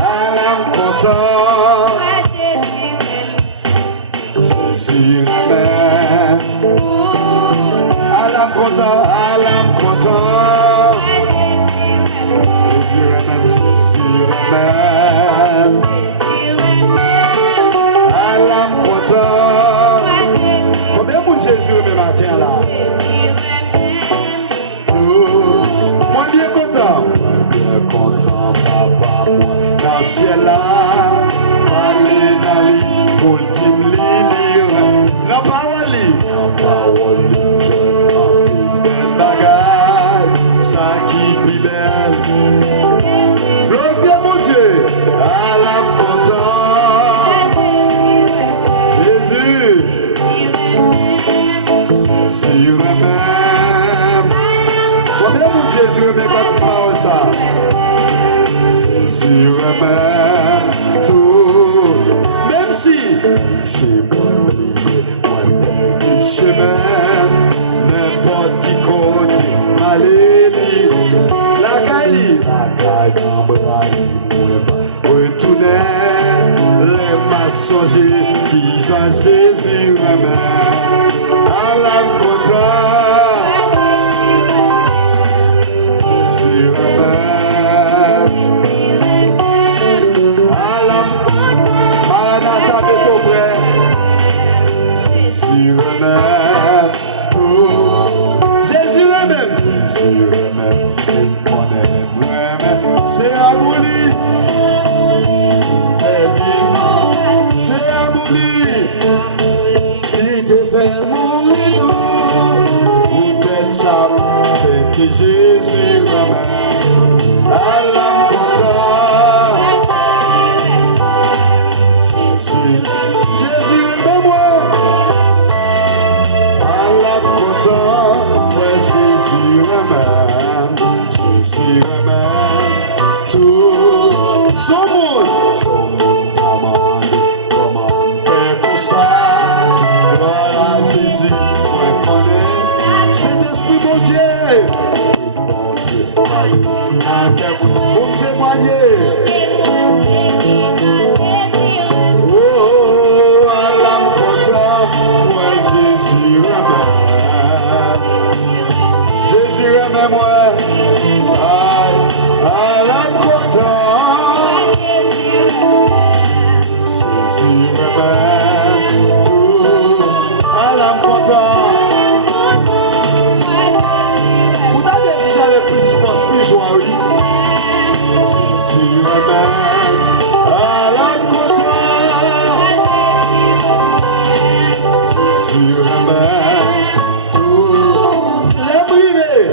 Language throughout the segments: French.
Alam content. Jésus même. Alam content, alam content. Jésus même. Alam content. Combien pour Jésus le matin là? Moi bien content. Bien content, papa, moi. Dans le ciel là. Allez, allez, pour le team lire. La parole, la parole. Belle bagaille, ça qui est belle. Gloire mon Dieu, à l'âme content. Jésus, Jésus même. Combien mon Jésus même quand tu parles ça? Jésus même tout. Même si c'est moi oublié, moi petit chemin, n'importe qui côté, allez, la caille, retourner, les mensongers qui sont Jésus même, à la contraire, Jésus même, à la maranatha de ton frère, Jésus même, Jésus même, Jésus même, c'est abouli, c'est abouli, il devait mourir, vous êtes ça, c'est que Jésus même, à la content, Jésus même moi, à la content, ouais Jésus même, Jésus même, tout son monde t'a demandé comment faire pour ça. Gloire à Jésus, moi connais, c'est l'esprit mon Dieu. Mon Dieu, pour témoigner. Oh, à l'âme content, moi Jésus remet. Jésus remet moi. À l'âme content, Jésus remet tout. À l'âme content. Vous avez dit ça avec plus de force, plus joie, oui. Jésus remet à l'âme content. Jésus remet tout. Les brûlés,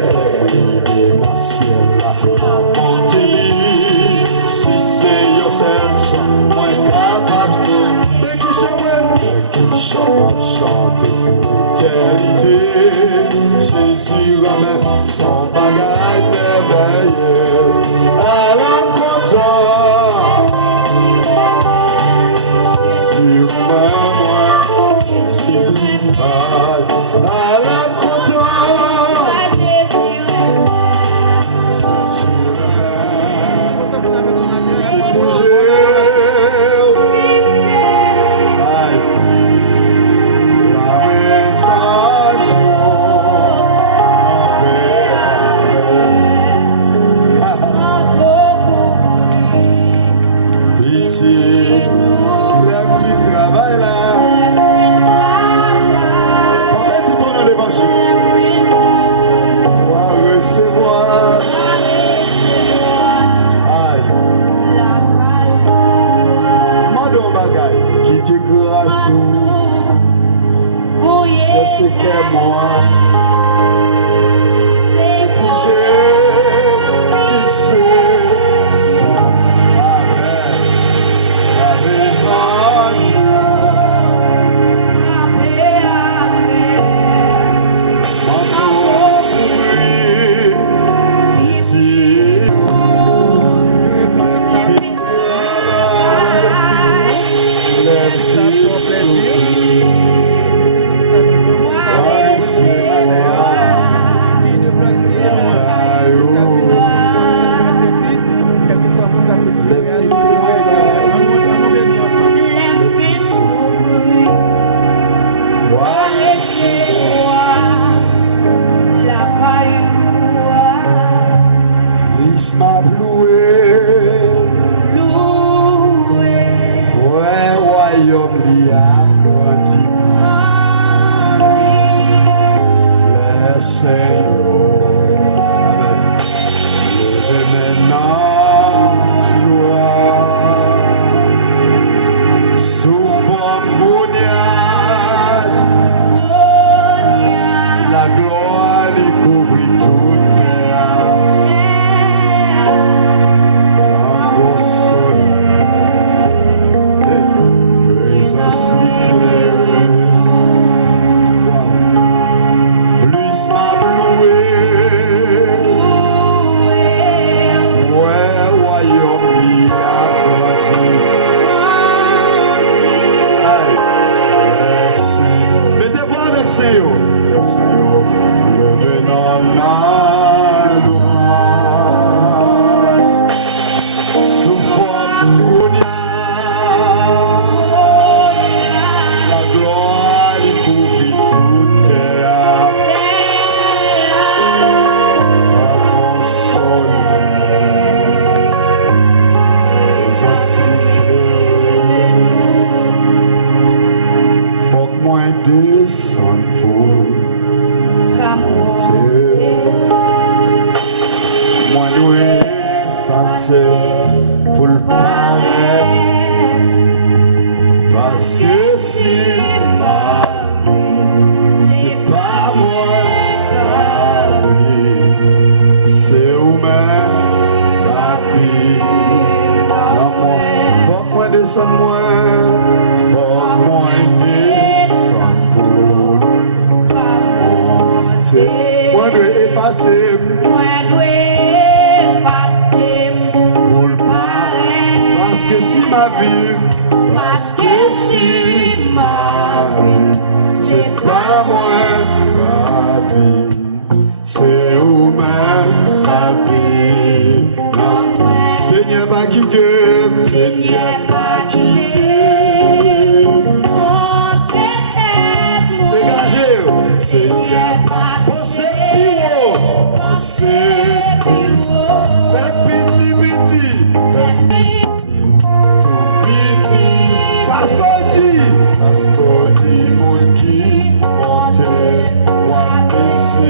mon ciel là, montez-les. Si c'est yourself, moi capable. Mais qui chante, chanter l'éternité. Jésus remet son bagage merveilleux. À l'âme content. Jésus remet moi. Jésus à l'âme content. Jésus remet. Bouger. C'est que moi, c'est pour Amen. m'a loué. Ouais, royaume li a grandi. Le Seigneur. Amen. Levez maintenant gloire. Sous forme moniale. La gloire lui couvrit toute terre. Tango soleil, présence éclairée. Plus m'a loué. Ouais, royaume lui a grandi. Aïe, mettez-vous avec Seigneur. Levez dans la louange. Sous forme moniale, la gloire lui couvrit toute terre. Comme au soleil, les éclairés. Faut que moi descende pour moi nous effacer pour le paraître. Parce que si ma vie, c'est pas moi la vie, c'est vous-même la vie. Faut que moi descende moi, faut que moi descende pour monter. Moi de effacer. Pour le paraître. Parce que si ma vie, c'est pas moi ma vie, c'est vous-même ma vie. Seigneur pas quitter, Seigneur pas quitter. Dégagez, Seigneur pas pensez plus haut, pensez plus haut. Petit, petit, parce qu'on dit, mon qui monte, moi baissé,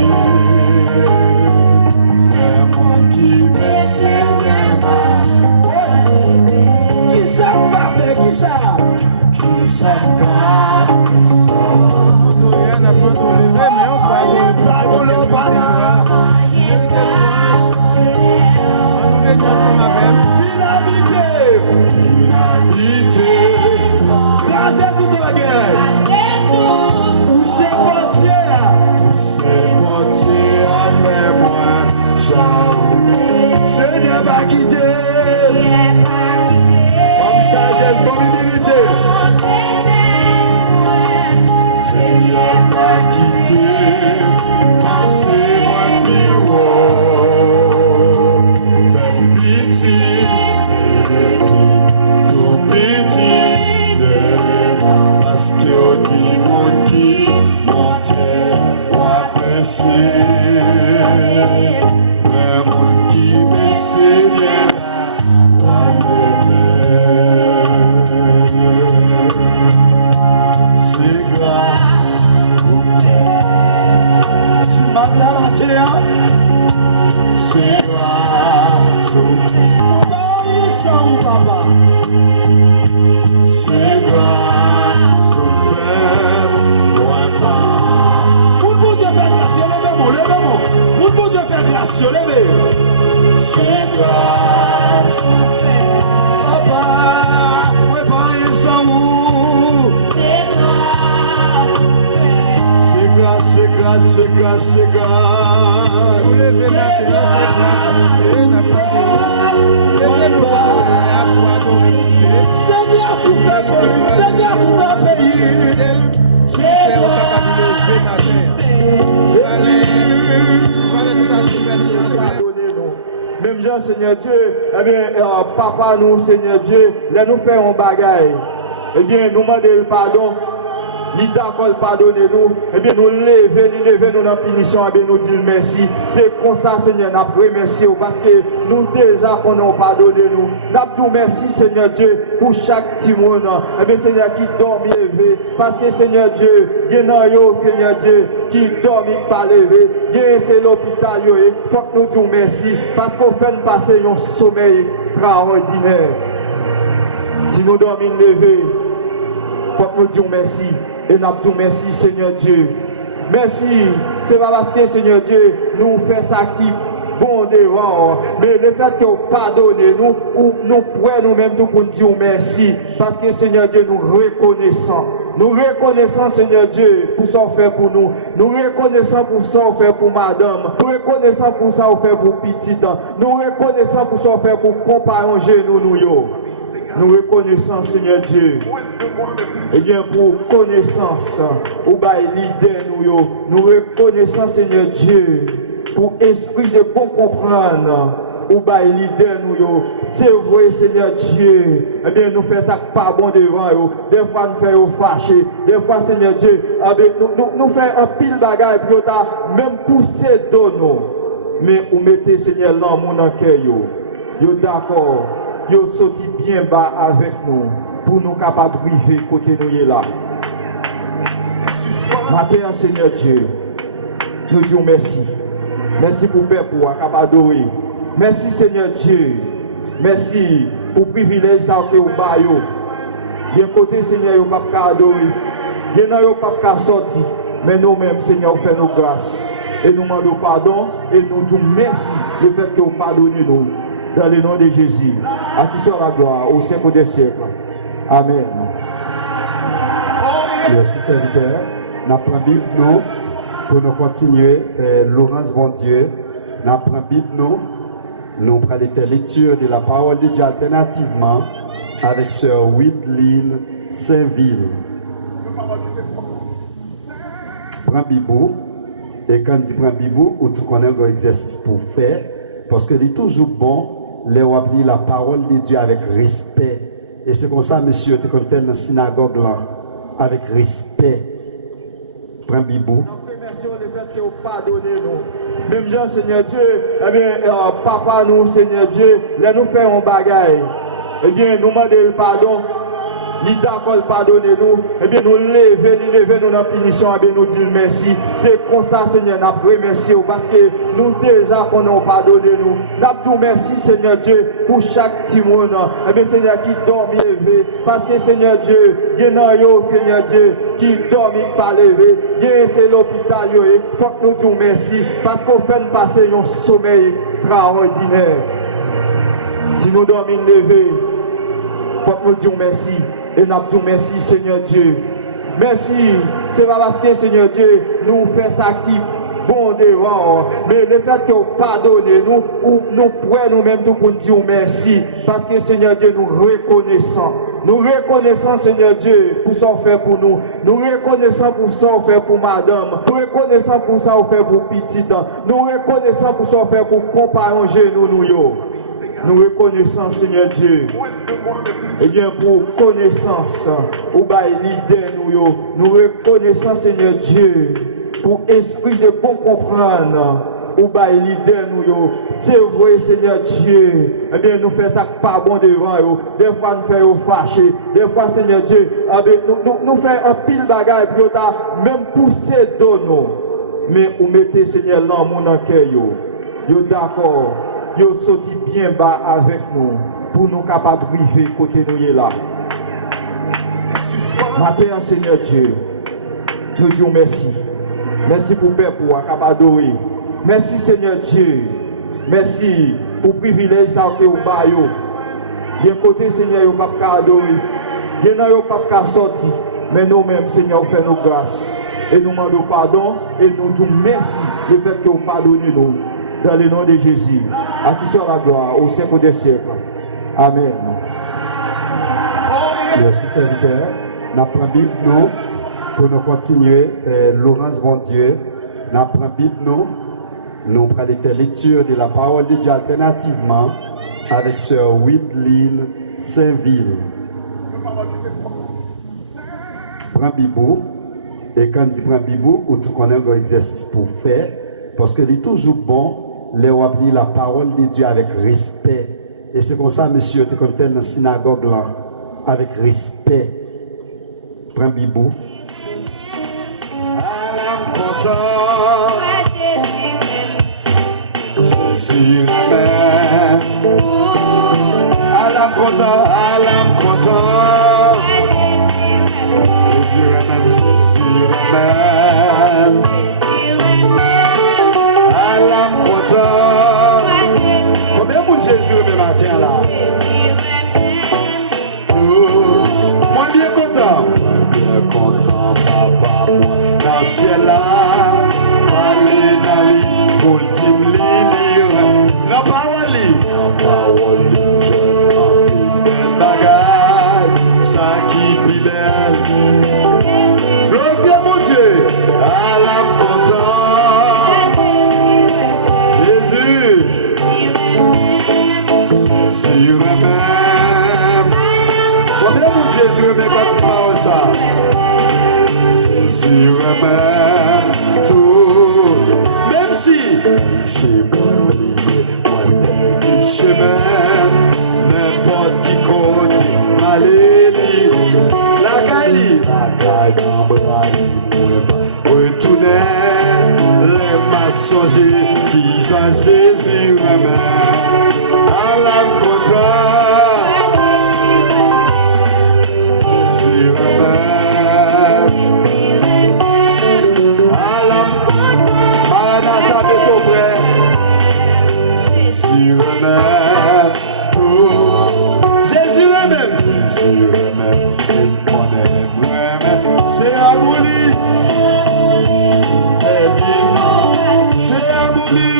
mon qui baissé, qui ça parle, qui ça garde, nous rien à prendre le mais on parle le bana. Inhabité, rasez toute la guerre. Où c'est portier avec moi, Seigneur va quitter. Comme sagesse, comme humilité. Seigneur va quitter. C'est moi tout petit parce que dit mon qui montait moi baissé mais mon qui baissé bien là c'est grâce au Père si ma la matière c'est grâce au Père papa, c'est grâce au Père, loin pas. Pour Dieu faire grâce, levez-moi. Pour Dieu faire grâce, levez. C'est grâce au Père. Papa, ouais pas ils sont où? C'est grâce au Père. C'est grâce. Levez maintenant, Seigneur, souffle pour lui. Seigneur, souffle pour lui. Même Jean, Seigneur Dieu, eh bien, papa nous, Seigneur Dieu, là nous faisons un bagaille. Eh bien, nous demandons pardon. il d'accord pardonner nous, et bien nous lever nous dans la punition, et bien nous dire merci. C'est comme ça, Seigneur, nous remercions parce que nous déjà qu'on a pardonné nous. Nous tout merci, Seigneur Dieu, pour chaque petit monde, et bien Seigneur qui dort levé, parce que Seigneur Dieu, il y a Seigneur Dieu, qui dort pas levé, c'est l'hôpital, il faut que nous disions merci, parce qu'on fait passer un sommeil extraordinaire. Si nous dormons levé, il faut que nous disions merci. Et nous disons merci, Seigneur Dieu. Merci. Ce n'est pas parce que, Seigneur Dieu, nous fait ça qui bon devant. Mais le fait que vous pardonnez nous, nous prenons nous-mêmes tout pour nous dire merci. Parce que, Seigneur Dieu, nous reconnaissons. Nous reconnaissons, Seigneur Dieu, pour ça fait pour nous. Nous reconnaissons pour ça fait pour madame. Nous reconnaissons pour ça fait pour petite. Nous reconnaissons pour ça fait pour comparer nous. Nous reconnaissons, Seigneur Dieu, et bien pour connaissance, ou by leader nous reconnaissons, Seigneur Dieu, pour esprit de bon comprendre, ou by leader nous c'est vrai, Seigneur Dieu, et bien nous faisons ça pas bon devant nous, des fois nous faisons fâcher, des fois, Seigneur Dieu, nous faisons un pile bagaille, puis même pousser dans nous, mais vous mettez, Seigneur, l'amour dans le cœur, yo d'accord. Yo sorti bien bas avec nous pour nous capables de vivre côté nous là. Matin, Seigneur Dieu, nous disons merci. Merci pour Père pour capable adorer. Merci Seigneur Dieu. Merci pour le privilège que vous avez. D'un côté, Seigneur, vous ne pouvez pas adorer. D'un autre, vous ne pouvez pas sortir. Mais nous-mêmes, Seigneur, vous faites nos grâces. Et nous demandons pardon. Et nous disons merci le fait que vous pardonnez nous. Dans le nom de Jésus, à qui soit la gloire au siècle des siècles. Amen. Merci, serviteur. Nous prenons Bible nous pour nous continuer. Laurence, bon Dieu, nous prenons Bible nous. Nous allons faire lecture de la parole de Dieu alternativement avec Sœur Whitline Saint-Ville. Prends Bible. Et quand tu prends Bible, tu connais un exercice pour faire. Parce que c'est toujours bon. Les appeler la parole de Dieu avec respect. Et c'est comme ça, monsieur, tu fait dans la synagogue là, avec respect. Prends Bibou. Merci le fait que vous pardonnez nous. Même Jean, Seigneur Dieu, eh bien, papa nous, Seigneur Dieu, là nous faisons un bagaille. Eh bien, nous demandons le pardon. Il d'accord pardonner nous, et bien nous lever nous dans la punition, et bien nous dire merci. C'est comme ça, Seigneur, nous remercions parce que nous déjà qu'on a pardonné nous. Nous tout merci, Seigneur Dieu, pour chaque petit monde, et bien Seigneur qui dort levé, parce que Seigneur Dieu, il y a Seigneur Dieu, qui dort pas levé, c'est l'hôpital, il faut que nous disons merci, parce qu'on fait passer un sommeil extraordinaire. Si nous dormons levé, il faut que nous disions merci. Et nous disons merci, Seigneur Dieu. Merci. Ce n'est pas parce que, Seigneur Dieu, nous faisons ça qui bon devant. Mais le fait que vous pardonnez nous, nous prenons nous-mêmes tout pour dire merci. Parce que, Seigneur Dieu, nous reconnaissons. Nous reconnaissons, Seigneur Dieu, pour ça fait pour nous. Nous reconnaissons pour ça fait pour madame. Nous reconnaissons pour ça fait pour petite. Nous reconnaissons pour ça fait pour comparer nous. Nous reconnaissons, Seigneur Dieu, et bien pour connaissance, ou by leader nous reconnaissons, Seigneur Dieu, pour esprit de bon comprendre, ou by leader nous, c'est vrai, Seigneur Dieu, et bien nous faisons ça pas bon devant nous, des fois nous faisons fâcher, des fois, Seigneur Dieu, nous faisons un pile bagaille, puis même pousser dans nous, mais vous mettez, Seigneur, l'amour dans le cœur, yo d'accord. Yo sorti bien bas avec nous pour nous capables de vivre côté nous là. Matin, Seigneur Dieu, nous disons merci. Merci pour Père pour capable adorer. Merci Seigneur Dieu. Merci pour le privilège que vous avez. D'un côté, Seigneur, vous ne pouvez pas adorer. D'un autre, vous ne pouvez pas sortir. Mais nous-mêmes, Seigneur, vous faites nos grâces. Et nous demandons pardon. Et nous disons merci le fait que vous pardonnez nous. Dans le nom de Jésus, à qui soit la gloire au siècle des siècles. Amen. Merci, serviteur. Nous prenons Bible nous pour nous continuer. Laurence, bon Dieu, nous prenons Bible nous allons faire lecture de la parole de Dieu alternativement avec Sœur Whitline Saint-Ville. Prends Bible. Et quand tu prends Bibou, ou tu connais un exercice pour faire, parce que c'est toujours bon, les appeler la parole de Dieu avec respect. Et c'est comme ça, monsieur, tu fait dans la synagogue là, avec respect. Prends Bibou. Alam content, Jésus même. Alam content, Jésus même, Jésus même. Alam content. Combien de Jésus le matin là? Moi bien content. Bien content, papa, moi. Dans le ciel là, aller dans le pour dire lire. La parole, je n'ai bagaille, ça qui est belle. Gloire mon Dieu, à l'âme content. Jésus, Jésus même. Combien mon Jésus même pas de ça? Jésus même tout. Même si c'est bon, moi petit chemin, n'importe qui compte, allez, la caille dans bras, retourner les massagers qui Jean Jésus même. À la content, Jésus même. Jésus même, c'est abouli, c'est abouli,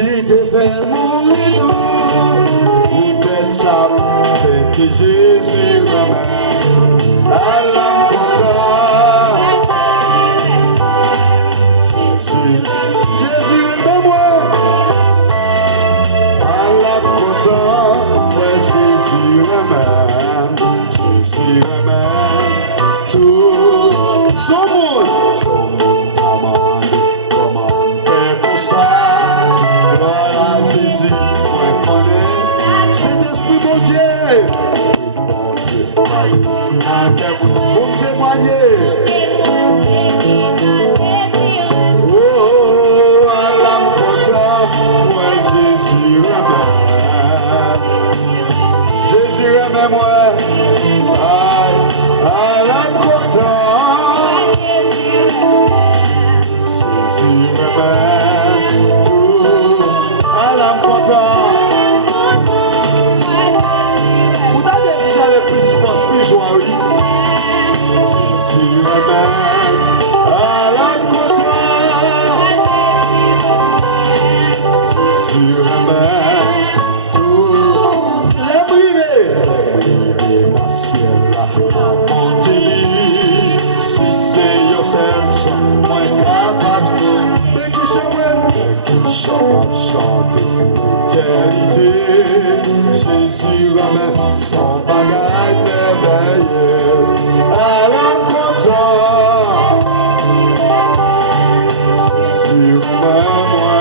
il devait mourir, vous êtes ça, c'est que Jésus même, à l'âme content, Jésus même moi. Jésus même, tout son monde comment faire comme ça, gloire à Jésus, moi connais, c'est l'esprit mon Dieu, pour témoigner, oh, à l'âme content, moi Jésus même. Jésus aime moi, à l'âme content. Jésus aime tout, à l'âme content. Vous avez dit ça avec plus force, plus joie, oui. Jésus aime à l'âme content. Jésus aime. Jésus ramène son bagage merveilleux à l'âme content. Jésus ramène moi,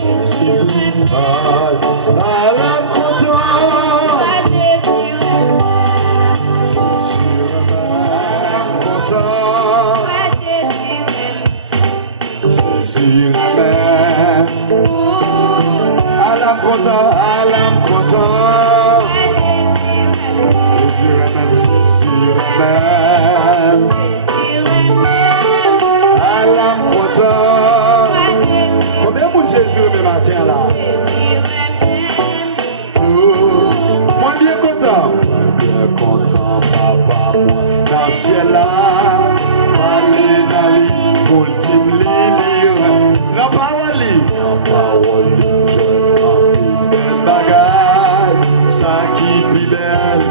Jésus à l'âme content. Jésus ramène content. Jésus ramène à l'âme content, à l'âme content. Jésus ramène à l'âme content. Combien de Jésus le matin là? Moi bien content. Bien content, papa, moi. Dans le ciel là, aller dans le pour dire lire. La parole, bagaille, ça qui est belle.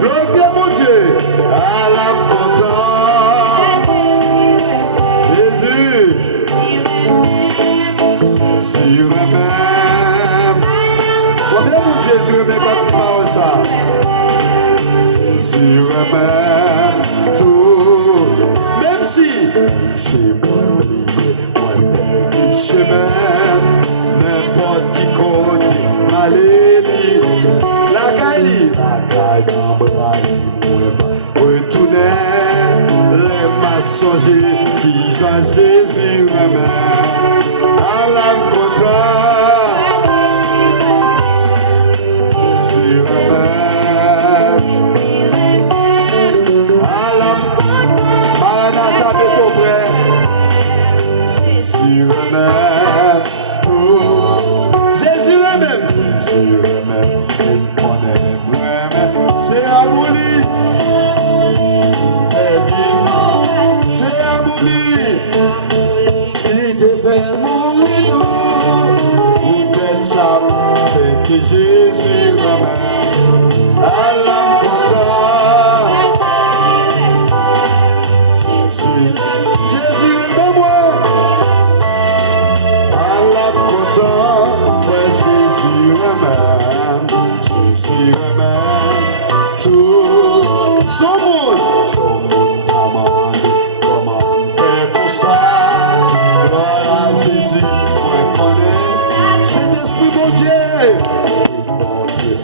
Gloire mon Dieu, à l'âme content. Jésus, Jésus même. Combien de Jésus même pas de ça? Jésus même tout. Alléluia. La caille dans bras, retourner les massongers qui Jean Jésus remet à la contraire. Jésus remet à la manata de ton frère. Jésus remet tout. Jésus remet. Jésus remet. C'est à Mouli. C'est à Mouli. Il devait mourir. Vous êtes ça, c'est que Jésus remet à l'âme contente. Jésus remet moi à l'âme contente. Ouais, Jésus remet. Jésus remet tout son monde. Son monde t'amène. Comment faire pour ça? Gloire à Jésus, moi connais. C'est l'Esprit de Dieu. Mon Dieu,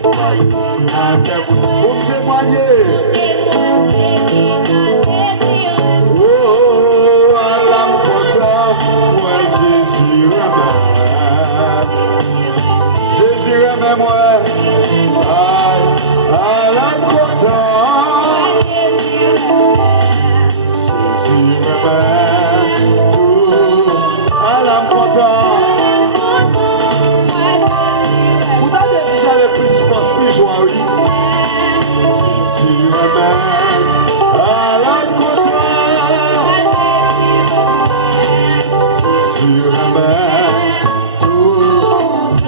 pour témoigner. Oh, à l'âme contente, moi Jésus remet. Jésus remet moi. À l'âme contente. Jésus remet tout. À l'âme contente. Vous avez dit ça le plus joyeux. Jésus remet à l'âme contente. Jésus remet tout.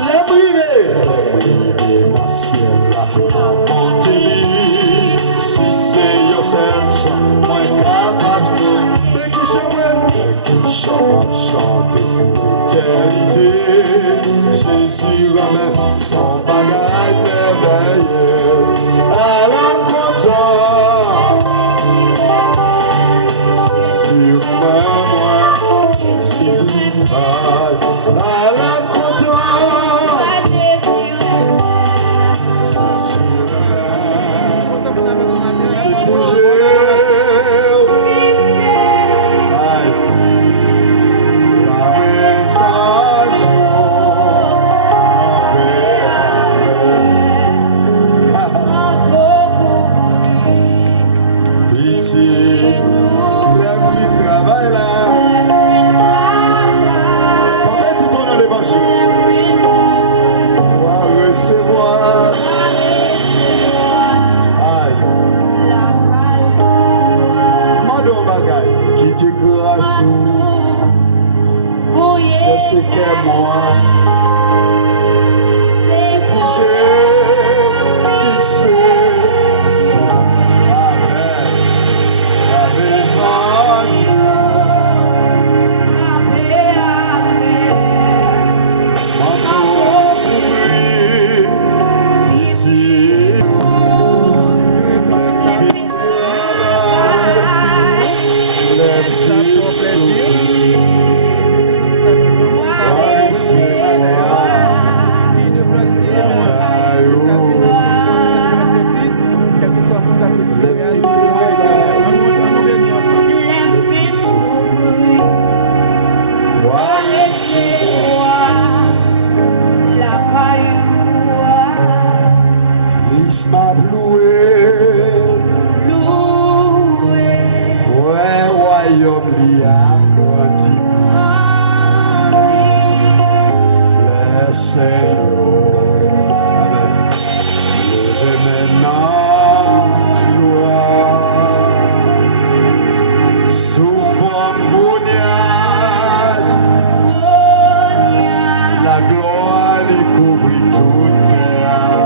Les brûlés, mon ciel là, mon Dieu, si c'est yourself, moi capable de chanter l'éternité. Jésus remet son bagage merveilleux à l'âme contente. Jésus remet moi, Jésus à l'âme contente. Jésus chercher que moi, c'est pour fixé. Amen. Avec la gloire lui couvrit toute terre.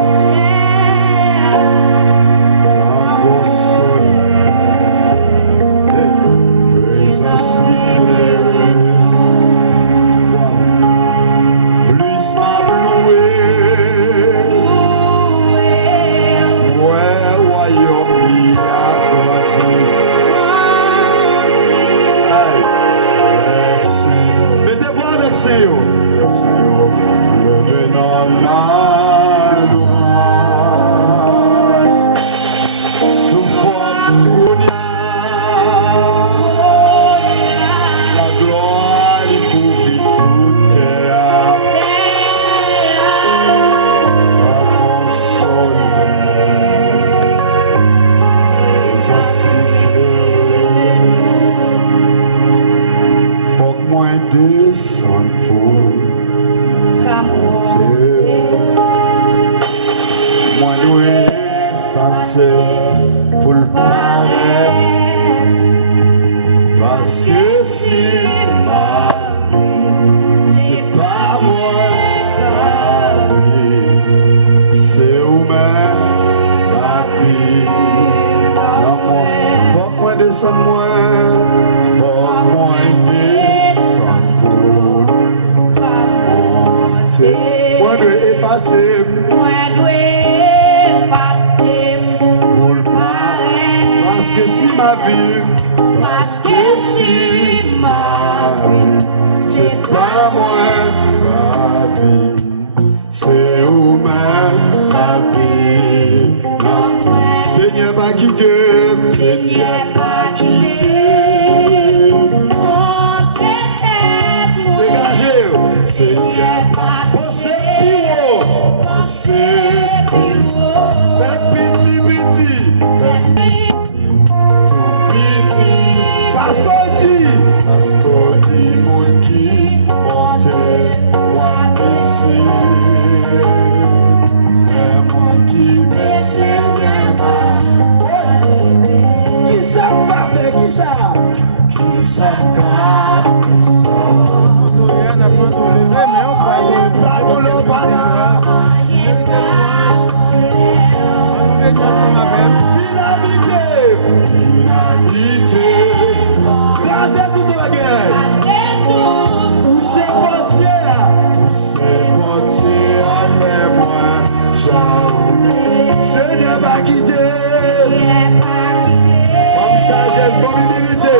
moi nous effacer pour le paraître. Parce que si ma vie, c'est pas moi la vie, c'est vous-même la vie. Faut que moi descende moi, faut que moi descende pour monter. Moi dois effacer pour le paraître. Parce que si ma vie, c'est pas moi la vie, c'est vous-même la vie. Seigneur pas quitter, Seigneur pas quitter. Dégagez, Seigneur pas posséder, petit. Parce qu'on dit mon qui monte, moi baisser. Mon qui baisse, qui ça va faire, qui ça? Qui ça va Grâce toute la guerre. Où c'est portier avec moi. Seigneur va quitter. Comme sagesse, comme humilité.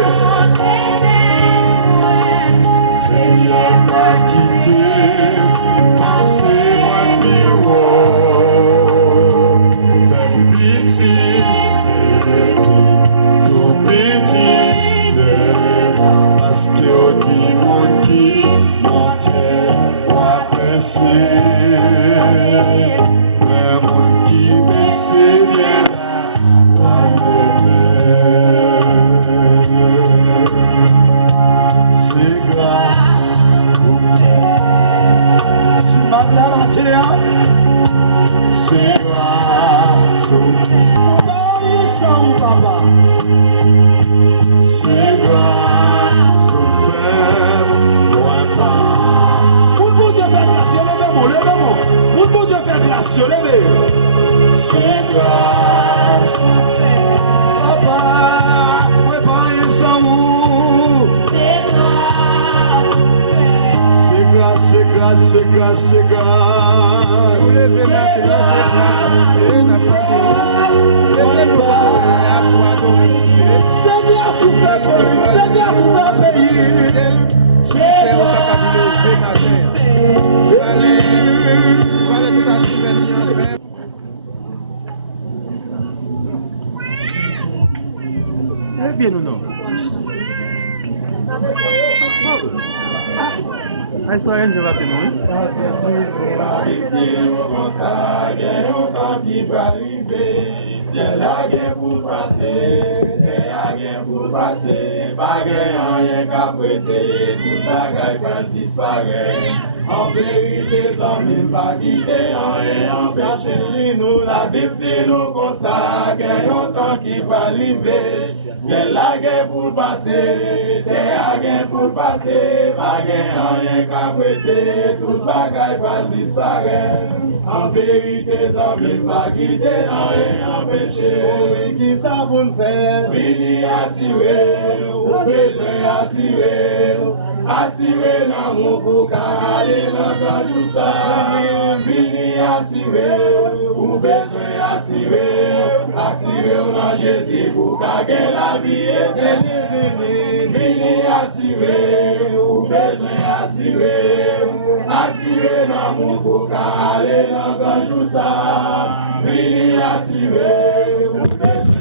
Seigneur va quitter. Passez-moi miroir. Fais pitié, tout pitié. Parce que dit mon qui montait, moi baissé. Mais mon qui baissé bien là, c'est grâce au Père. Si ma la matière, c'est grâce au Père. Papa. C'est grâce au Père, loin pas. Pour Dieu faire grâce, levez-moi. Pour Dieu faire grâce, levez. C'est grâce au Père. Papa, ouais pas ils sont où? C'est grâce au Père. C'est grâce. Seigneur, souffle pour lui. Seigneur, souffle pays. Bien ou non? A história de vai ter muito. C'est la guerre pour passer, c'est la guerre pour passer, pas rien qu'à prêter, tout bagaille va disparaître. En vérité, sans même pas quitter, rien empêcher, nous la Bible nous consacre, longtemps qui va arriver. C'est la guerre pour passer, c'est la guerre pour passer, pas rien qu'à prêter, tout bagaille va disparaître. En vérité, sans même pas quitter, rien empêcher. Oui, qui ça vous le faire? Vini assurer, ou besoin assurer l'amour pour aller dans tout ça. Vini assurer, ou besoin assurer dans Jésus pour gagner la vie éternelle. Vini assurer, ou besoin assurer l'amour pour aller dans tout ça. Vini assurer, ou besoin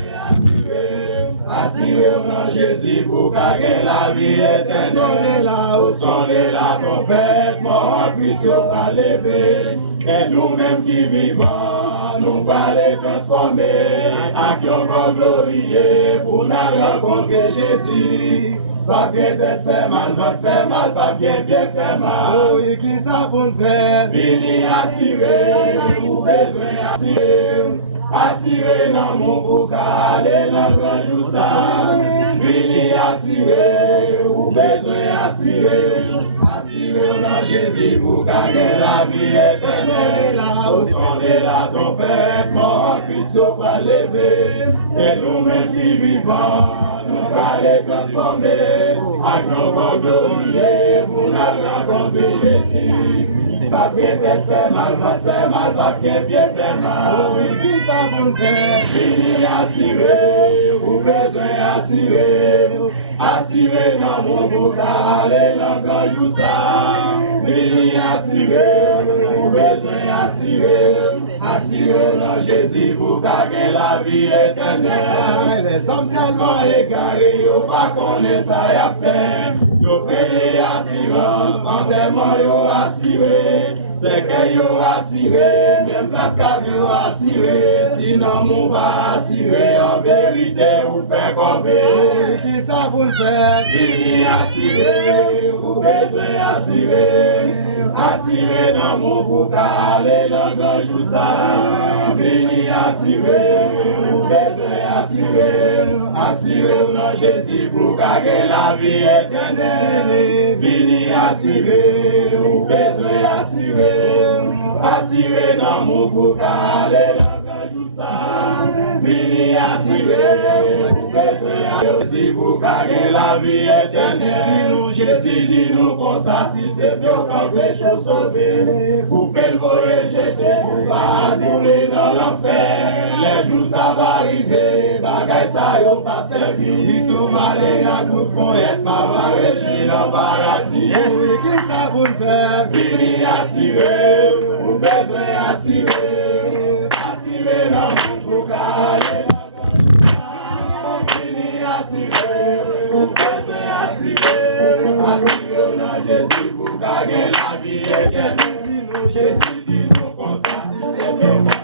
assurer dans Jésus pour gagner la vie éternelle. Sonnez là, au son de la trompette, mort puissions pas lever. Et nous-mêmes qui vivons, nous pas les transformer. À qui on va glorifier pour nous rencontrer Jésus. Pas bien fait mal, pas bien fait mal. Oh, et qui ça pour le faire? Venez assurer, ou besoin assurer. assuré dans mon boucal et dans grand jour ça. Vini assuré, ou besoin assuré, assuré dans Jésus pour gagner la vie éternelle. Au son de la trompette, mon Christ va lever, et nous-mêmes qui vivons, nous allons les transformer, à nos corps glorieux, pour nous rencontrer Jésus. Pas bien fait mal, pas bien fait mal. Qui ça vous fait? Fini assuré, ou besoin assuré, assuré dans mon boucal et dans grand jour ça. Fini assuré, ou besoin assuré, assuré dans Jésus pour gagner la vie éternelle. Les hommes tellement égarés, ils pas connaître ça y a fait. Yo paye assurance, en tellement yo assuré, c'est que yo assuré, même parce que yo assuré, sinon mon va assuré, en vérité ou fait combien, qui ça vous fait, fini assuré, ou besoin assuré, assuré dans mon boucal et dans grand jour ça, fini assuré, ou besoin assuré, assuré dans Jésus pour gagner la vie éternelle. Vini assuré, ou besoin assuré, assuré dans mon boucal et dans grand jour ça. Vini assuré, ou besoin assuré pour gagner la vie éternelle. Jésus dit nous qu'on satisfait, puis qu'on péché sauvé. Pour qu'elle voyait jeter, pour pas rouler dans l'enfer. Les jours ça va arriver, bagaille ça y'a pas servi. Tout malé à tout fond, et ma marée. Dans paradis, qui ça vous fait? Fini assuré, ou besoin assuré, assuré dans mon boucal. Fini assuré, ou besoin assuré, assuré dans Jésus pour gagner la vie éternelle. Jésus dit nous qu'on satisfait, mais moi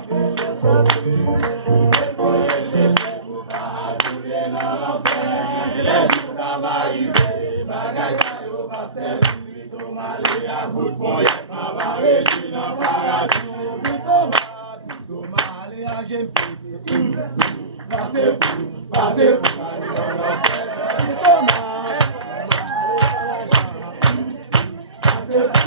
pour pas rouler dans l'enfer. Les jours ça va arriver. Bagay sa yo pa servi, Vito male a bout pon yet ma va reji nan paradis. Vito male a jen pipi, pase pou, ale nan l'enfer. Vito male, pase pou.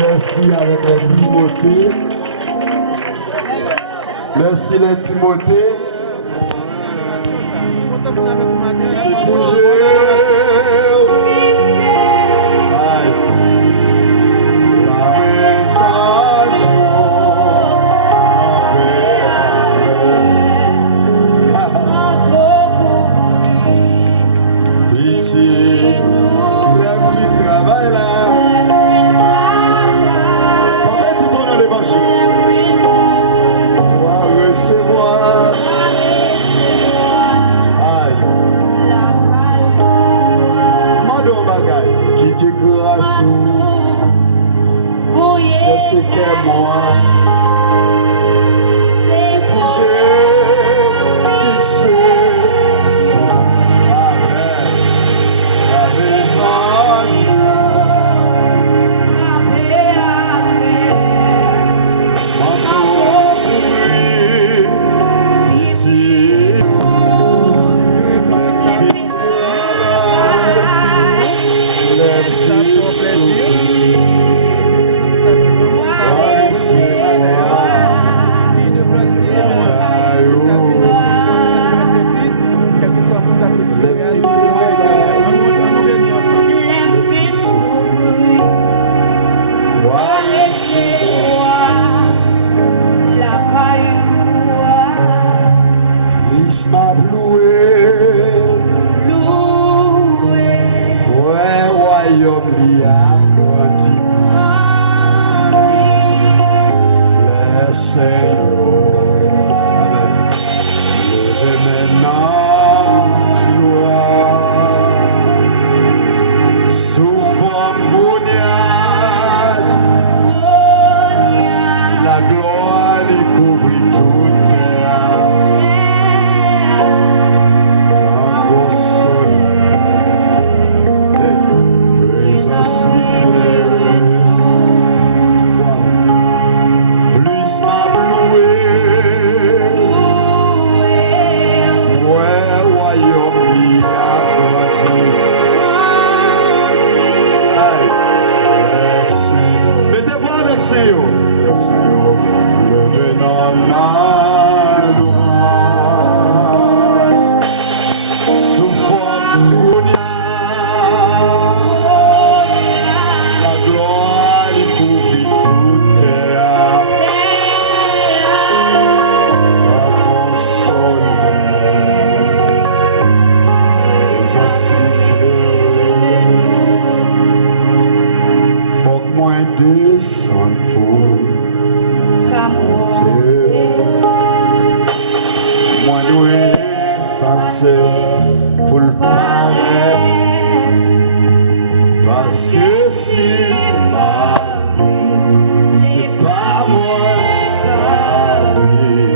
Merci avec les Timothée. Merci les Timothée. Cherchez que moi. Amen. royaume lui a grandi. Laissez-nous. Amen. Levez maintenant gloire. Sous forme boniage, la gloire lui couvrit toute terre. Tango soleil, présence éclairée. Plus m'a loué, ouais, royaume lui a grandi. Aïe, laissez- mettez-vous avec Seigneur. Seigneur, levez dans la louange. Sous forme boniage, la gloire lui couvrit toute terre. Mon soleil, les assis faut que moi descende pour moi nous effacer pour le paraître. Parce que si ma vie, c'est pas moi la vie,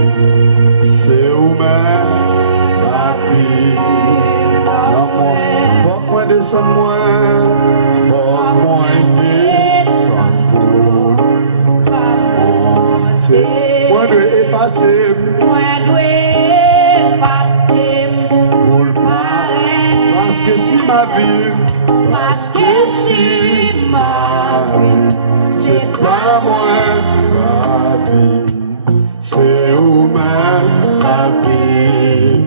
c'est vous-même la vie. Non, moi, faut que moi descende moi, faut que moi descende pour monter. Moi nous effacer pour le paraître. Parce que si ma vie, c'est pas moi ma vie, c'est vous-même ma vie.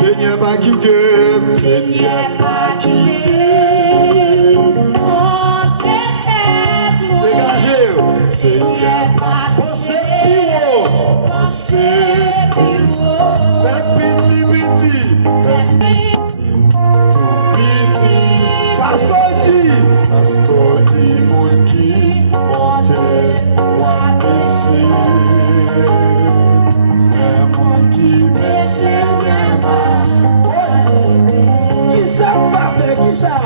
Seigneur pas quitter, Seigneur pas quitter. Dégagez, Seigneur pas posséder, petit, parce qu'on dit, mon qui monte, moi baissé, mon qui baissé, qui ça m'a fait, qui ça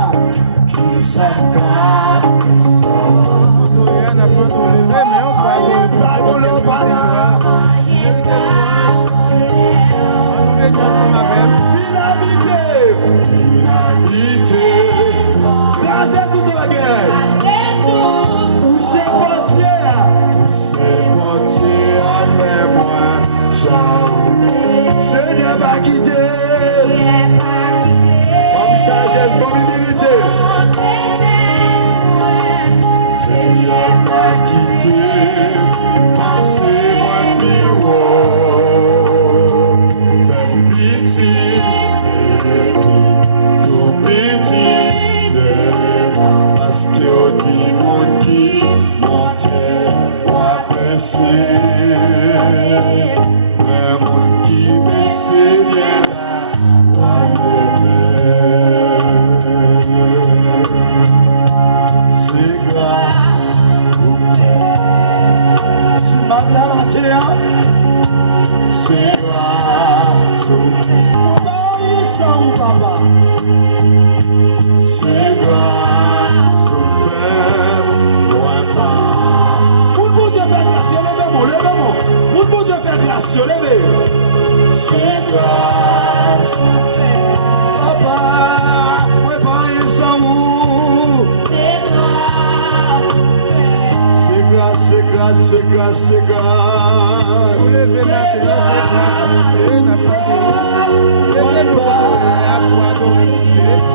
Grâce toute la guerre. Où c'est portier avec moi. Seigneur va quitter. Comme sagesse, comme humilité. Seigneur va quitter. Passez-moi miroir. Fais pitié, tout pitié. Parce que dit mon qui montait, moi baissé, mais mon qui baissé bien là, c'est grâce au fait. Si ma la matière, c'est grâce au fait. Papa, c'est grâce au fait, loin pas. Pour bon Dieu faire grâce, levez-moi. Pour bon Dieu faire grâce, levez. C'est grâce au fait. Papa, ouais pas ils sont où? C'est grâce au fait. C'est grâce, c'est grâce, c'est grâce, c'est grâce. Levez maintenant, c'est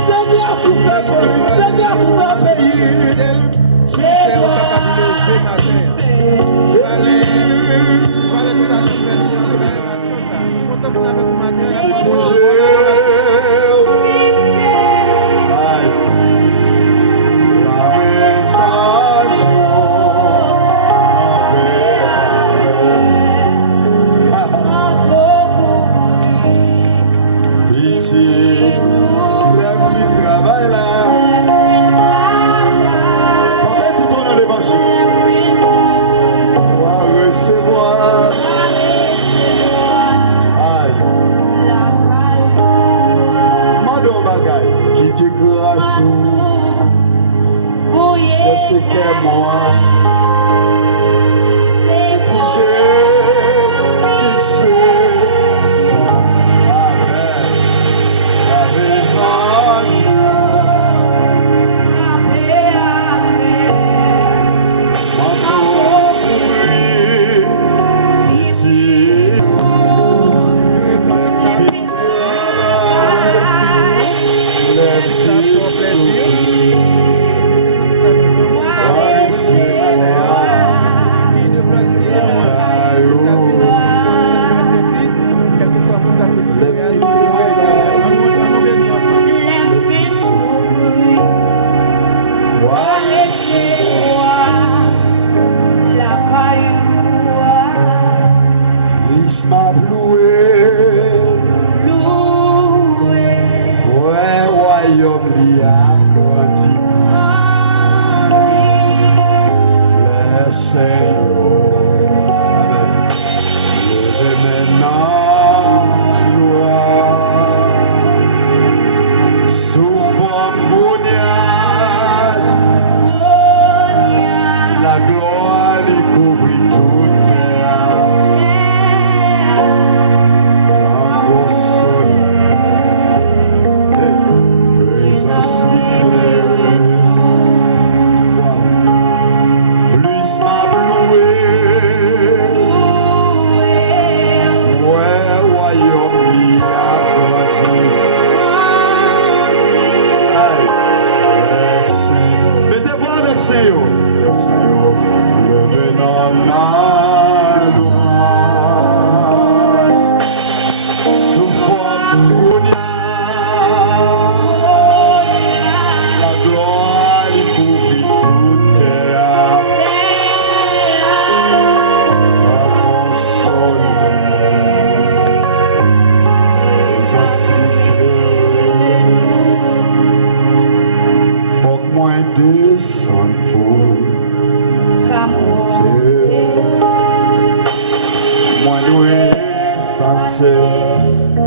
Seigneur, souffle pour lui. Seigneur, souffle pays. grâce, cherchez que moi. C'est pour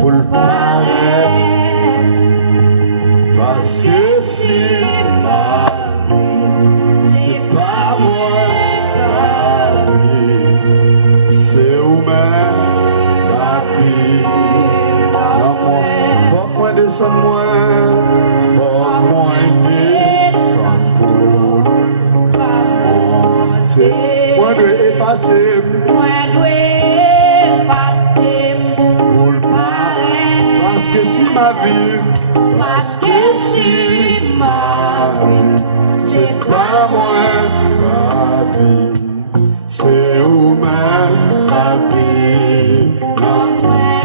pour le paraître, parce que c'est pas moi la vie, c'est vous-même la vie. Faut que moi descende moi, faut que moi descende pour monter. Moi de effacer, ma vie, parce que si ma vie, c'est pas moi ma vie, c'est vous-même ma vie.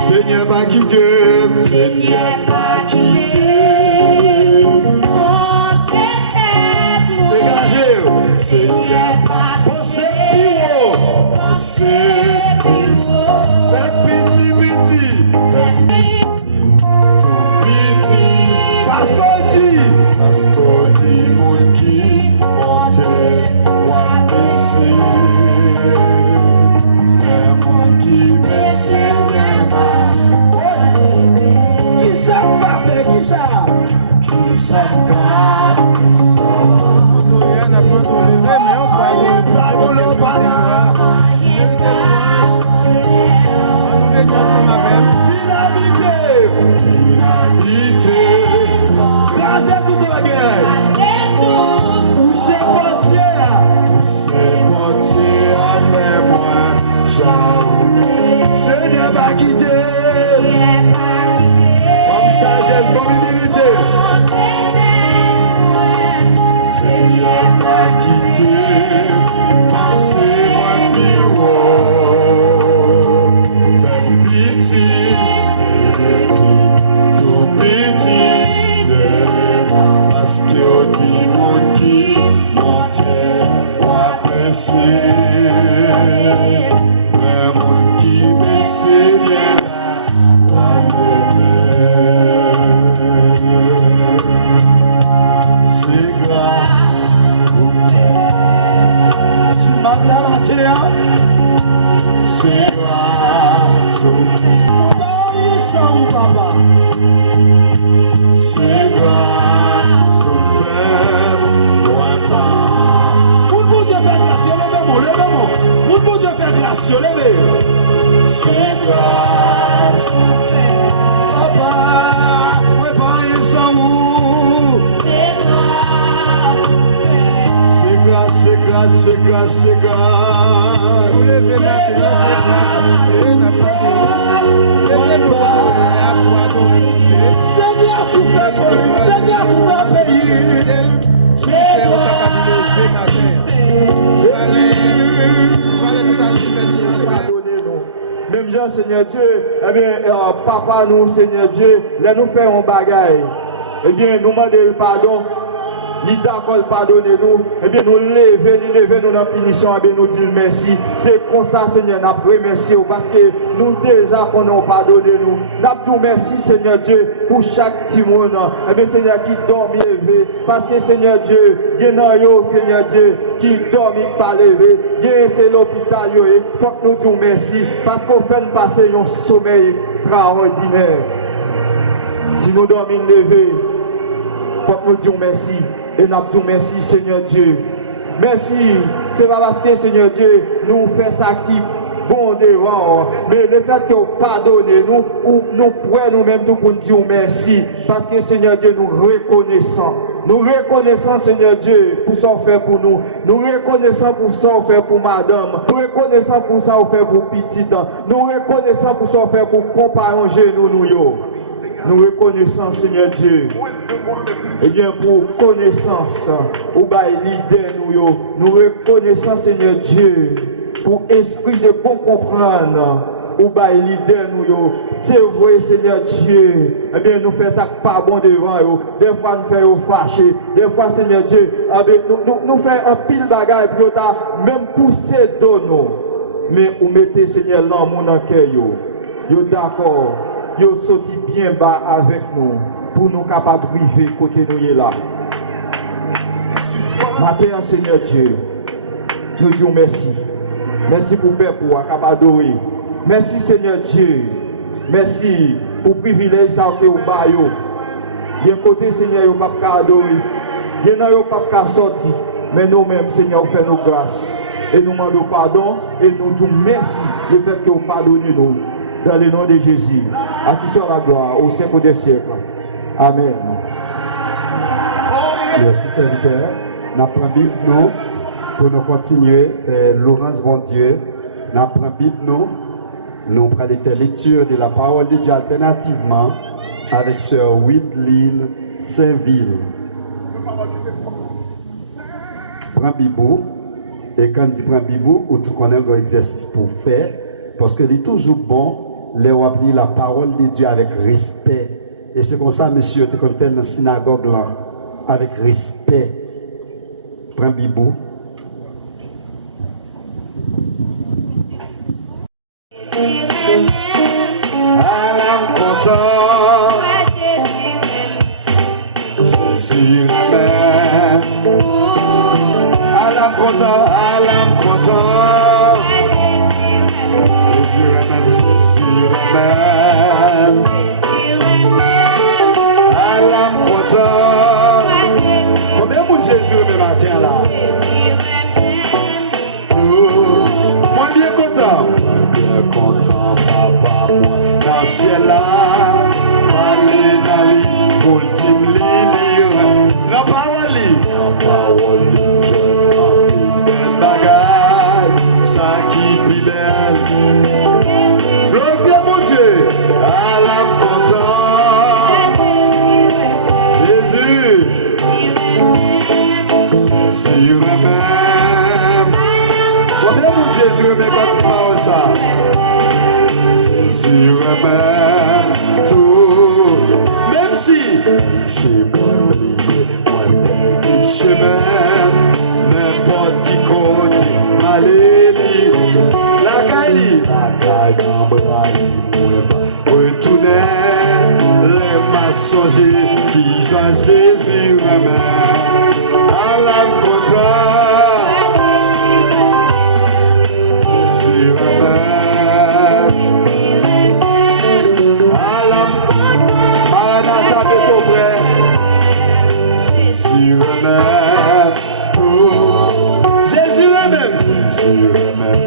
Seigneur pas quitter, Seigneur pas quitter, dégagez, Seigneur pas pensez plus haut, petit, Pastor dit mon qui monte, moi baissé, mon qui baissé, qui ça va faire, qui ça garde, rien n'a pas donné, mais on parle de l'inhabité. Rasez toute la guerre. Où c'est portier avec moi. Seigneur va quitter. Comme sagesse, comme humilité. Seigneur va quitter. Passez-moi miroir. Fais pitié, tout pitié. Parce que dit mon qui montait, moi baissé, mais mon qui baissé bien là, c'est grâce au Père. Si ma matin, c'est grâce au Père. Papa, c'est grâce. yo, levez. C'est grâce. Papa, ouais, pas sans vous. C'est grâce, c'est grâce, c'est grâce, c'est grâce. Vous levez maintenant, c'est grâce. Seigneur, souffle pour lui. Seigneur, souffle payer. Même Jean, Seigneur Dieu, eh bien, papa nous, Seigneur Dieu, là nous faisons un bagaille. Eh bien, nous demandons pardon. Il d'accord pardonner nous. Eh bien, nous lever nous dans la punition. Eh bien, nous dire merci. C'est comme ça, Seigneur, nous remercions parce que nous déjà qu'on a pardonné nous. Nous tout merci, Seigneur Dieu, pour chaque petit monde. Eh bien, Seigneur, qui dormit levé. Parce que, Seigneur Dieu, il y a yo, Seigneur Dieu, qui dormit pas levé. C'est l'hôpital, il faut que nous disons merci. Parce qu'on fait passer un sommeil extraordinaire. Si nous dormons levé, il faut que nous disions merci. Et nous disons merci, Seigneur Dieu. Merci. Ce n'est pas parce que, Seigneur Dieu, nous faisons ça qui bon devant. Mais le fait que vous pardonnez nous, ou nous pouvons nous-mêmes tout pour nous dire merci. Parce que, Seigneur Dieu, nous reconnaissons. Nous reconnaissons, Seigneur Dieu, pour ça vous fait pour nous. Nous reconnaissons pour ça vous fait pour madame. Nous reconnaissons pour ça vous fait pour petite. Nous reconnaissons pour ça vous fait pour comparer nous. Nous reconnaissons, Seigneur Dieu, et bien pour connaissance, ou bah l'idée nous reconnaissons, Seigneur Dieu, pour esprit de bon comprendre, ou bah l'idée nous c'est vrai, Seigneur Dieu, et bien nous faisons ça pas bon devant yo. Des fois nous faisons fâcher, des fois, Seigneur Dieu, nous faisons un pile bagaille puis même pousser dans nous, mais vous mettez, Seigneur, l'amour dans le cœur yo d'accord. Yo sorti bien bas avec nous pour nous capables de vivre côté nous là. Matin, Seigneur Dieu, nous disons merci. Merci pour Père pour capable adorer. Merci Seigneur Dieu. Merci pour le privilège ça que vous avez. D'un côté, Seigneur, vous ne pouvez pas adorer. D'un autre, vous ne pouvez pas sortir. Mais nous-mêmes, Seigneur, vous faites nos grâces. Et nous demandons pardon et nous disons merci le fait que vous pardonnez nous. Dans le nom de Jésus, à qui soit la gloire au siècle des siècles. Amen. Merci, serviteur. Nous prenons Bible nous pour nous continuer. Laurence, bon Dieu. Nous prenons Bible nous. Nous allons faire lecture de la parole de Dieu alternativement avec Sœur Whitline Saint-Ville. Prends Bible. Et quand tu prends Bible, tu connais un exercice pour faire. Parce que c'est toujours bon. Les appeler la parole de Dieu avec respect. Et c'est comme ça, monsieur, tu fait dans la synagogue là, avec respect. Prends Bibou. Alam content, Jésus même. Alam content, Jésus même. Alam content. Combien de Jésus le matin là? Moi bien content. Bien content, papa, moi. Dans le ciel là, parler dans lui, pour le dire lire. La parole, je belle bagaille, ça qui plus belle. Gloire mon Dieu, à l'âme content. Jésus, Jésus même. Combien mon Jésus même quand tu parles ça? Jésus même tout. Même si c'est moi oublié, moi petit chemin, n'importe qui compte, allez, la caille dans bras, retourner, les mensongers qui joignent Jésus même, à la contrôle. Jésus même, Jésus même,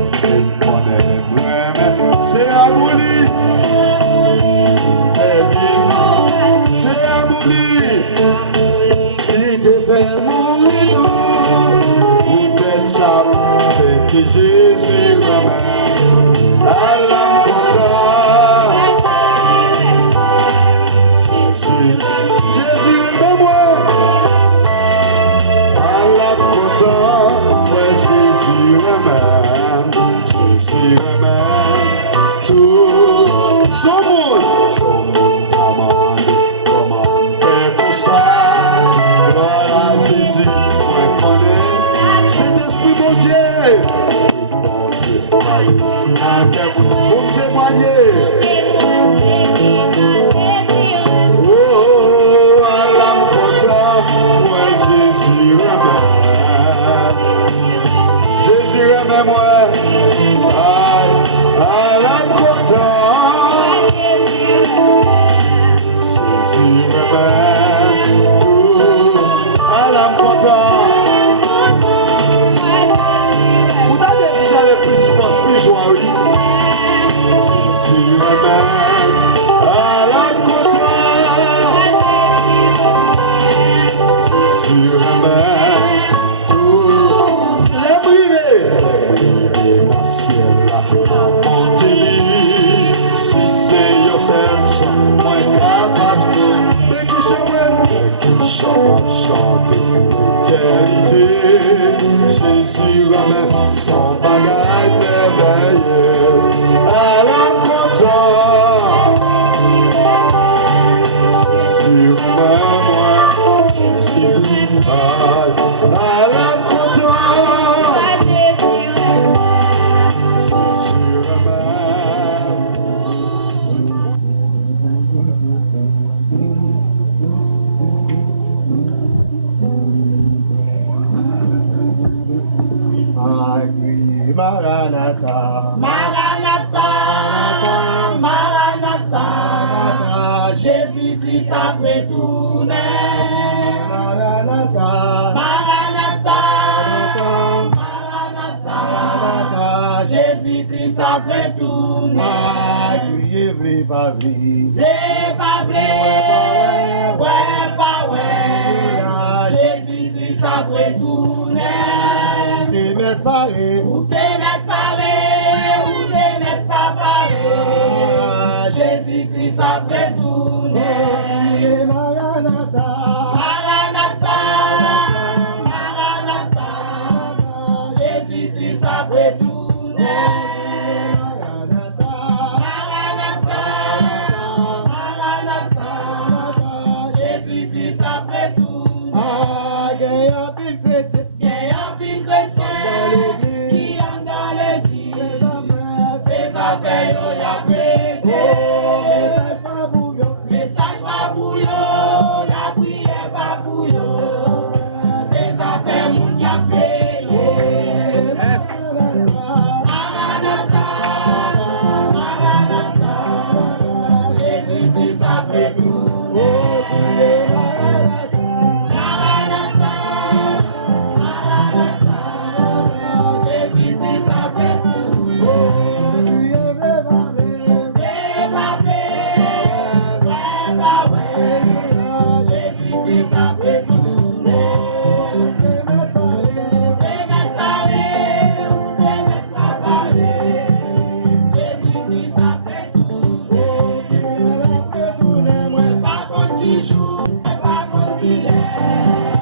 fait mon rideau, peut-être ça fait que Jésus m'amène à la montagne. Jésus aime-moi à la montagne, ouais, Jésus m'amène, Jésus m'amène tout son monde t'amène, comment faire comme ça, gloire à Jésus, moi connais, c'est l'Esprit de Dieu, bon Dieu, pour témoigner. Oh, à la montagne, ouais, Jésus aime. Jésus aime moi. À la montagne, Jésus aime tout. À la montagne. Vous avez dit ça avec plus de force, plus joie, oui. Jésus aime. À la montagne, Jésus aime tout. Les brivés dans le ciel là, monter, si c'est yourself, moi capable, mais qui chante, éternité, Jésus ramène son bagage merveilleux à la montagne. Jésus ramène moi, Jésus à la montagne. Jésus ramène. Maranatha, Maranatha, Maranatha, Jésus-Christ a retourné. Maranatha, Maranatha, Maranatha, Jésus-Christ a retourné. criez, vrai, pas vrai. Vrai, pas vrai, ouais, pas ouais, Jésus-Christ a retourné. T'es mettre paré, Ou te mettre paré, ou te mettre pas paré, Jésus-Christ a retourné. Maranatha, Maranatha, Maranatha, Jésus-Christ a retourné. Maranatha, Maranatha, Maranatha, Jésus-Christ a retourné. ah, gagne un pile chrétien, Il y a un petit chrétien qui entre dans l'église, ses affaires il a prêté. c'est pas bouillon, Message pas pour yo, la prière pas pour yo, ses affaires moun y a payé. Maranatha, Maranatha, Jésus-Christ a retourné. Maranatha, Maranatha, Jésus-Christ a retourné. Jésus-Christ a retourné. Jésus-Christ a retourné. Pas contre qui joue, pas contre qui l'aime,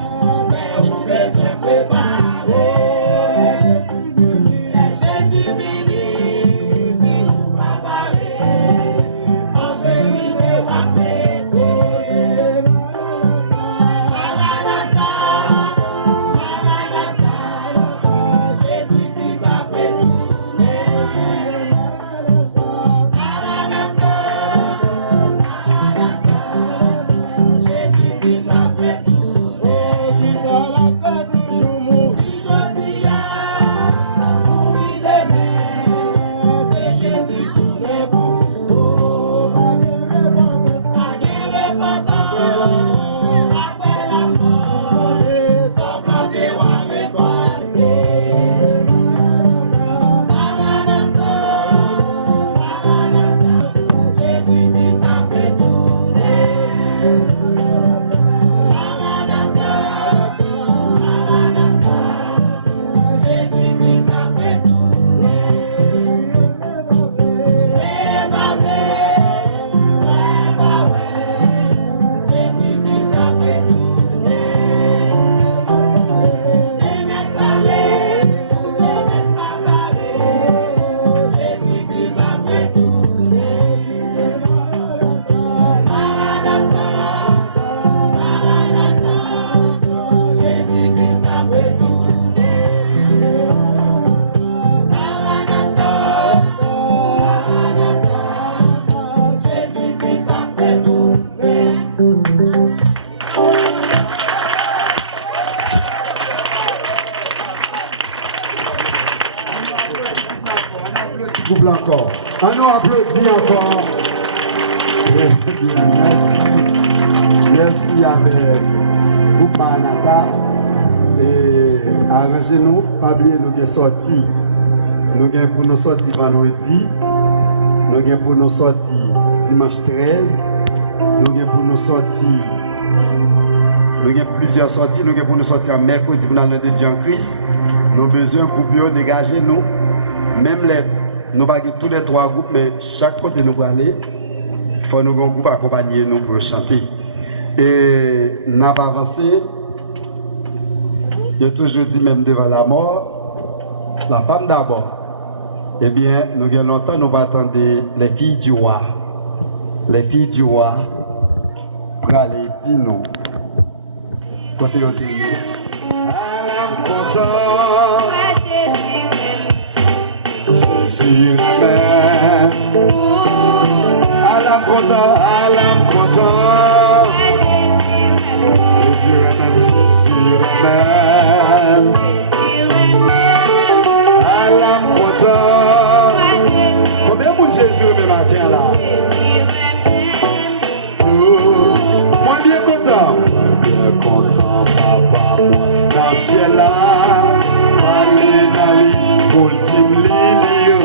mais on besoin préparer. Jésus béni, si nous préparer, en vérité va prêter. Maranatha, Maranatha, Jésus-Christ a retourné. Maranatha, Maranatha, Jésus-Christ a retourné. Qui couple encore. On nous applaudit encore. Merci avec groupe Maranatha. Et arrangez-nous, pas oublier nous avons sorti. Nous avons pour nous sortir vendredi. Nous avons pour nous sortir dimanche 13. Nous avons pour nous sortir. Nous avons plusieurs sorties. Nous avons pour nous sortir mercredi pour nous de Dieu en Christ. Nous avons besoin de groupe dégager nous. Même les, nous avons tous les 3 groupes, mais chaque côté nous aller, il faut nous un groupe accompagner nous pour chanter. Et nous avons avancé. Il a toujours dit même devant la mort, la femme d'abord. Eh bien, nous avons longtemps, nous attendre les filles du roi. Les filles du roi, pour aller dire nous. Côté au terrier. Jésus remet. Alam content, alam content. Jésus remet, Jésus remet. Alam content. Combien de Jésus remet matin là? Moi bien content. Bien content, papa, moi. Dans le ciel là, allez dans l'île, pour le team lire.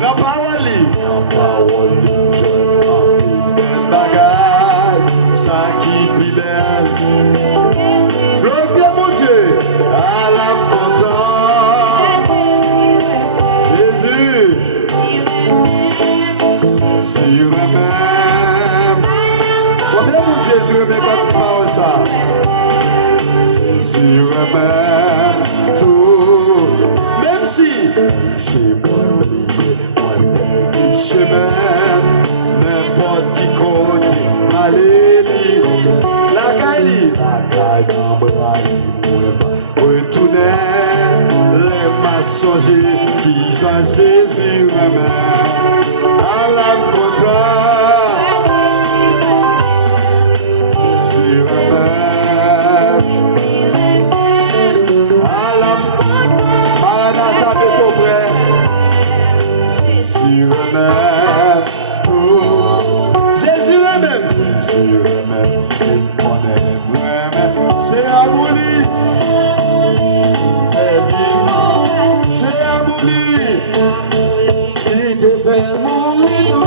La parole, je belle bagaille, ça qui est belle. Gloire mon Dieu, à l'âme content. Jésus, Jésus remet. Combien mon Jésus remet quand tu parles ça? Jésus remet tout. Même si c'est moi oublié, moi petit chemin, n'importe qui compte, allez, la caille d'Ambraï, retourner les mensongers qui Jean Jésus remet à l'âme content. Jésus remet. Jésus remet tout. Jésus remet. Jésus remet. On remet. C'est abouli. C'est abouli. Il te fait mourir tout.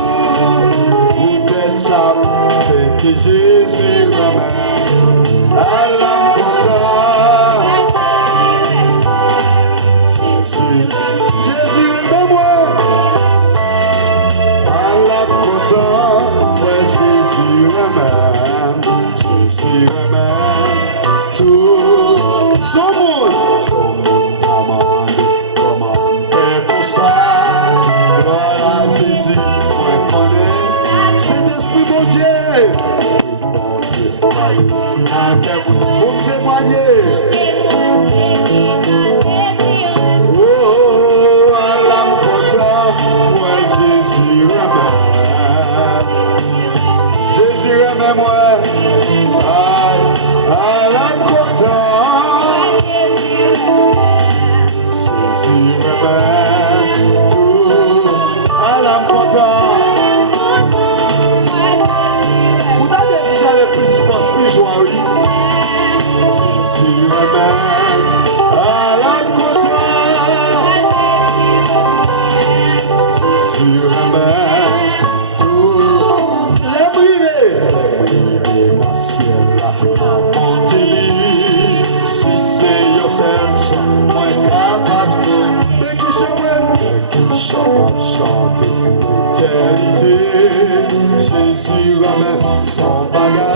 Vous êtes ça. C'est que Jésus remet. À l'âme content. Jésus remet-moi. À l'âme content. Ouais, Jésus remet. Jésus remet tout. Son monde comment faire comme ça. Gloire à Jésus, moi connais. C'est l'esprit mon Dieu. Mon Dieu, pour témoigner. Oh, à l'âme content, ouais, Jésus remet. Jésus remet moi. À l'âme content. Jésus remet tout. À l'âme content. Vous avez dit ça avec plus joie, oui. Jésus remet. À l'âme content. Jésus remet tout. Les brûlés dans le ciel là, montez-les. Si c'est yourself, moi capable. Mais qui chante, chanter l'éternité. Jésus remet son bagage.